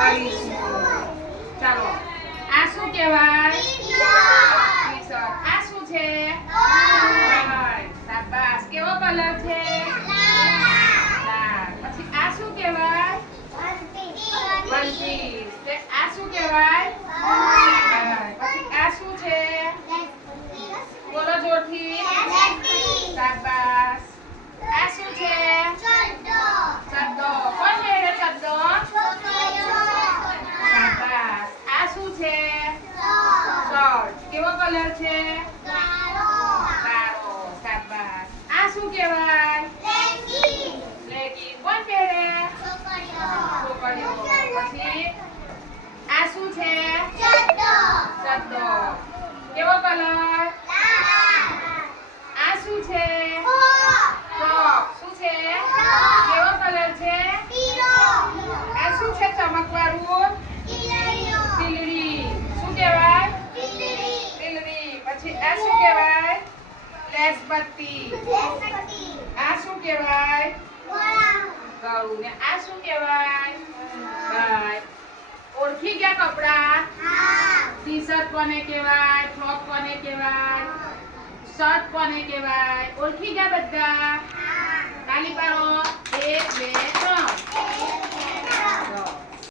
કરીશું. ચાલો આ શું કહેવાય? ટી-શર્ટ. આ શું છે? શાબાશ. કેવો કલર છે? લાલ. પછી આ શું કહેવાય? વનપીસ. આ શું કહેવાય? પછી આ શું છે? બોલો જોરથી. શાબાશ. આ શું છે? ચડ્ડો. કોણ પહેરે ચડ્ડો? શાબાશ. આ શું છે? શર્ટ. કેવો કલર છે? કાળો. શાબાશ. આ શું કહેવાય? લેગિંગ. કોણ પહેરે? છોકરીઓ. પછી આ શું છે? ચડ્ડો. કેવો કલર? આ શું છે? ફ્રોક. શું છે? કેવો કલર છે? આ શું છે ચમકવાળું? ટીલડી. શું કહેવાય? ટીલડી. પછી આ શું કહેવાય? લેસપટ્ટી. આ શું કહેવાય? ગળું. ને આ શું કહેવાય? ભાઈ. ઓળખી ગયા કપડા? ટી-શર્ટ કોને કહેવાય? ફ્રોક કોને કહેવાય? શર્ટ કોને કહેવાય? ઓળખી ગયા બધા? તાલી પાડો. 1 2 3.